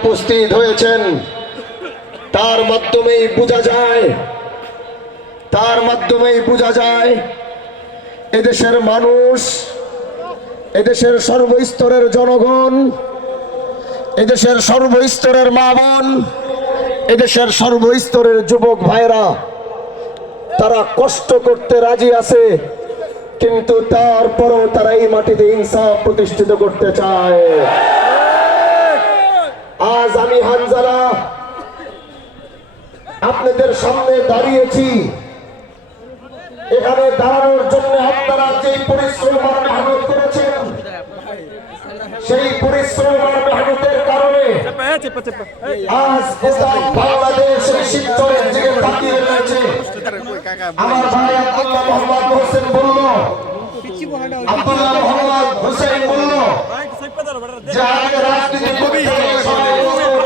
উপস্থিত হয়েছেন তার মাধ্যমেই বোঝা যায় এদেশের মানুষ, এদেশের সর্বস্তরের জনগণ, এদেশের সর্বস্তরের মা বোন, এদেশের সর্বস্তরের যুবক ভাইরা তারা কষ্ট করতে রাজি আছে, কিন্তু তারপরও তারা এই মাটিতে ইনসাফ প্রতিষ্ঠিত করতে চায়। আজ আমি হানজালা আপনাদের সামনে দাঁড়িয়েছি। এখানে দাঁড়ানোর জন্য আপনারা যে পরিশ্রম আর মেহনত করেছেন, সেই পরিশ্রম আর মেহনতের কারণে আজ বাংলাদেশ শিবচরের দিকে তাকিয়ে রয়েছে। আমার ভাই আব্দুল্লাহ মোহাম্মদ হোসেন বলল, যে আগে রাজনীতি করতে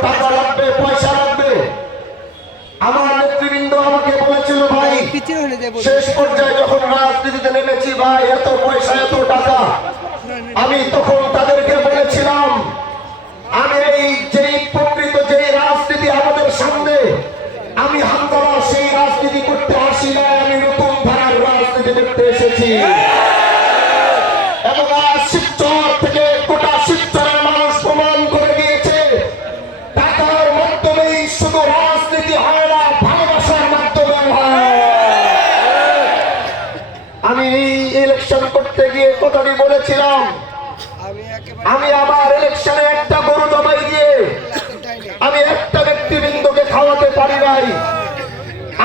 টাকা লাগবে, পয়সা লাগবে। আমার নেতৃবৃন্দ আমাকে বলেছিল, ভাই শেষ পর্যায়ে যখন রাজনীতিতে নেমেছি, ভাই এত পয়সা এত টাকা, আমি তখন তাদেরকে বলেছিলাম, আমি এই যেই প্রকৃত যেই রাজনীতি আমাদের সামনে, আমি হামদালা সেই রাজনীতি করতে আসি না, আমি নতুন ধারার রাজনীতি করতে এসেছি। এবং আজ শিবচর থেকে গোটা শিবচরের মানুষ প্রমাণ করে দিয়েছে, টাকার মাধ্যমেই শুধু রাজনীতি হয় না, ভালোবাসার মাধ্যমে হয়। আমি এই ইলেকশন করতে গিয়ে কথাটি বলেছিলাম, আমি আমার ইলেকশনে একটা গরু জমাই দিয়ে আমি একটা ব্যক্তিবৃন্দকে খাওয়াতে পারি নাই।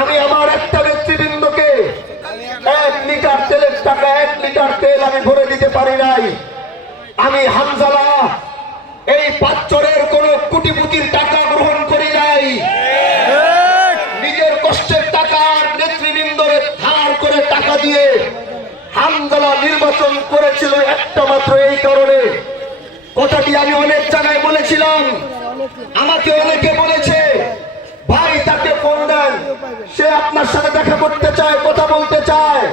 আমি আমার একটা ব্যক্তিবৃন্দকে 1 লিটার তেলের টাকা 1 লিটার তেল আমি ভরে দিতে পারি নাই। আমি হানজালা এই পাঁচচরের কোন কোটিপতির টাকা গ্রহণ করি নাই, নিজের কষ্টের টাকা নেতৃবৃন্দরে ধার করে টাকা দিয়ে হানজালা নির্বাচন করেছিল একটা মাত্র এই কারণে। কথাটি আমি অনেক জায়গায় বলেছিলাম, আমাকে অনেকে বলেছে, ভাই তাকে ফোন দেন, সে আপনার সাথে দেখা করতে চায়, কথা বলতে চায়।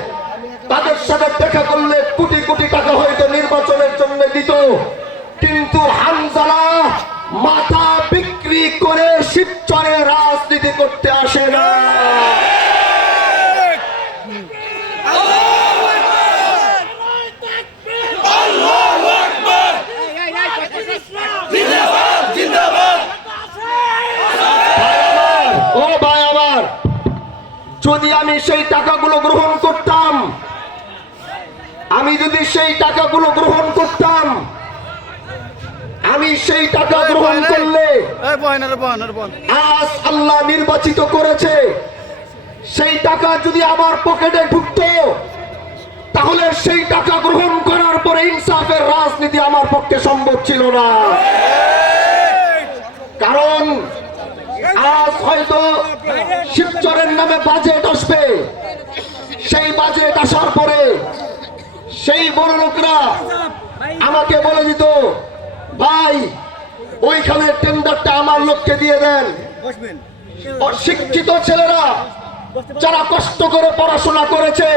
তাদের সাথে দেখা করলে কোটি কোটি টাকা হয়তো নির্বাচনের জন্য দিত, কিন্তু হানজালা মাথা বিক্রি করে শিবচরে রাজনীতি করতে আসে না। ও ভাই আমার, যদি আমি সেই টাকাগুলো গ্রহণ করতাম, আমি যদি সেই টাকাগুলো গ্রহণ করতাম, আমি সেই টাকা গ্রহণ করলে আজ আল্লাহ নির্বাচিত করেছে, সেই টাকা যদি আমার পকেটে ঢুকতো, তাহলে সেই টাকা গ্রহণ করার পরে ইনসাফের রাজনীতি আমার পক্ষে সম্ভব ছিল না। কারণ আজ হয়তো শিবচরের নামে বাজেট আসবে, সেই বাজেট আসার পরে সেই বড় লোকরা আমাকে বলে দিত, ভাই ওইখানে টেন্ডারটা আমার লোককে দিয়ে দেন। অশিক্ষিত ছেলেরা যারা কষ্ট করে পড়াশোনা করেছে,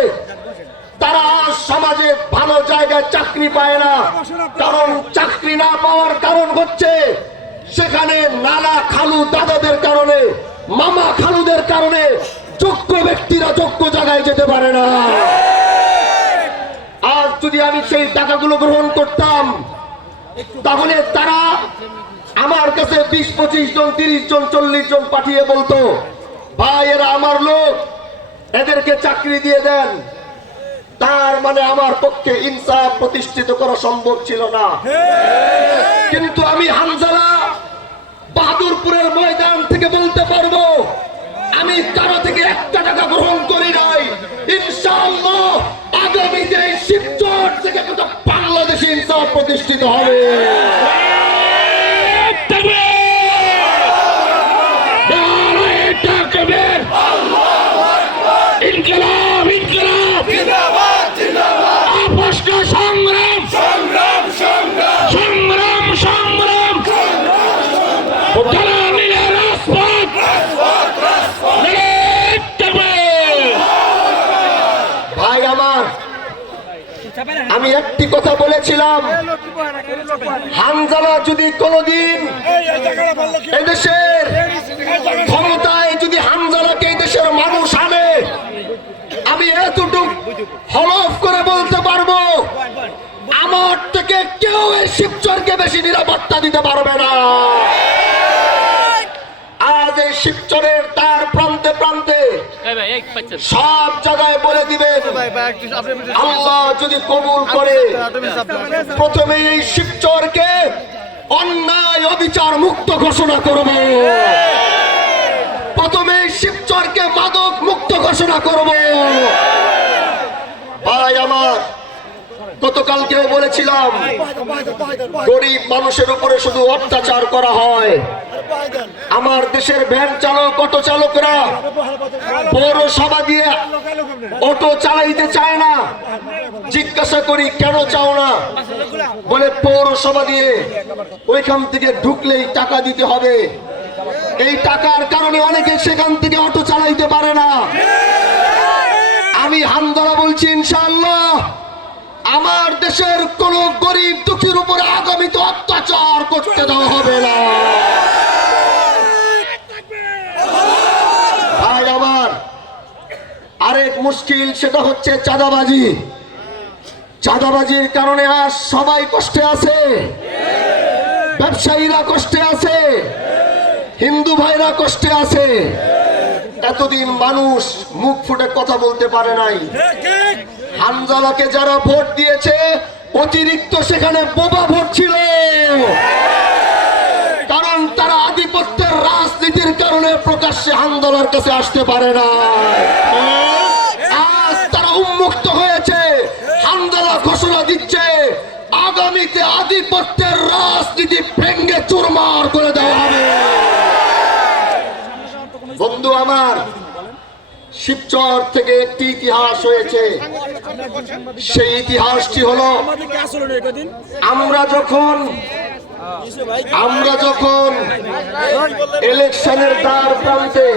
তারা আজ সমাজে ভালো জায়গায় চাকরি পায় না। কারণ চাকরি না পাওয়ার কারণ হচ্ছে সেখানে নানা খালু দাদাদের কারণে, মামা খালুদের কারণে যোগ্য ব্যক্তিরা যোগ্য জায়গায় যেতে পারে না। আজ যদি আমি সেই টাকাগুলো গ্রহণ করতাম, তাহলে তারা আমার কাছে 20-25 জন 30 জন 40 জন পাঠিয়ে বলতো, ভাই এরা আমার লোক, এদেরকে চাকরি দিয়ে দেন। তার মানে আমার পক্ষে ইনসাফ প্রতিষ্ঠিত করা সম্ভব ছিল না। কিন্তু আমি হানজালা বাহাদুরপুরের ময়দান থেকে বলতে পারবো, আমি কারো থেকে একটা টাকা গ্রহণ করি নাই। ইনশাআল্লাহ আগামীতে শিবচর থেকে গোটা বাংলাদেশে ইনসাফ প্রতিষ্ঠিত হবে। ইনকিলাব ইনকিলাব জিন্দাবাদ জিন্দাবাদ, আপস না সংগ্রাম সংগ্রাম সংগ্রাম সংগ্রাম সংগ্রাম দালালির রাজপথ রাজপথ রাজপথ। ভাই আমার, আমি একটি কথা বলেছিলাম, হামজালা যদি কোনোদিন এদেশের ক্ষমতায় যদি হামজালাকে এই দেশের মানুষ আনে, আমি এতটুকু হলফ করে বলতে পারবো, আমার থেকে কেউ এই শিবচরকে বেশি নিরাপত্তা দিতে পারবে না। আজ এই শিবচরের তার প্রান্তে প্রান্তে সব জায়গায় বলে দিবেন, আল্লাহ যদি কবুল করে প্রথমে এই শিবচরকে অন্যায় অবিচার মুক্ত ঘোষণা করব, প্রথমে এই শিবচরকে মাদক মুক্ত ঘোষণা করব। ভাই আমার, গতকালকেও বলেছিলাম, গরিব মানুষের উপরে শুধু অত্যাচার করা হয়। আমার দেশের ভ্যান চালক, অটো চালকরা পৌরসভা দিয়ে অটো চালাইতে চায় না। জিজ্ঞাসা করি কেন চাও না, বলে পৌরসভা দিয়ে ওইখান থেকে ঢুকলেই টাকা দিতে হবে। এই টাকার কারণে অনেকে সেখান থেকে অটো চালাইতে পারে না। আমি হামদলা বলছি, ইনশাআল্লাহ আমার দেশের কোন গরিব দুঃখীর উপরে আগামীতে অত্যাচার করতে দেওয়া হবে না। ভাই আমার, আরেক মুশকিল, সেটা হচ্ছে চাঁদাবাজি। চাঁদাবাজির কারণে আজ সবাই কষ্টে আছে, ব্যবসায়ীরা কষ্টে আছে, হিন্দু ভাইরা কষ্টে আছে। এতদিন মানুষ মুখ ফুটে কথা বলতে পারে নাই। হামজালাকে যারা ভোট দিয়েছে, অতিরিক্ত সেখানে বোবা ভোট ছিল, কারণ তারা আধিপত্যের রাজনীতির কারণে প্রকাশ্যে হামজালার কাছে আসতে পারে না। আজ তারা উন্মুক্ত হয়েছে, হামজালা ঘোষণা দিচ্ছে আগামীতে আধিপত্যের রাজনীতি ভেঙ্গে চুরমার করে দেওয়া হবে। বন্ধু আমার, শিবচর থেকে একটি ইতিহাস হয়েছে। সেই ইতিহাসটি হলো, আমরা যখন ইলেকশনের দ্বার প্রান্তে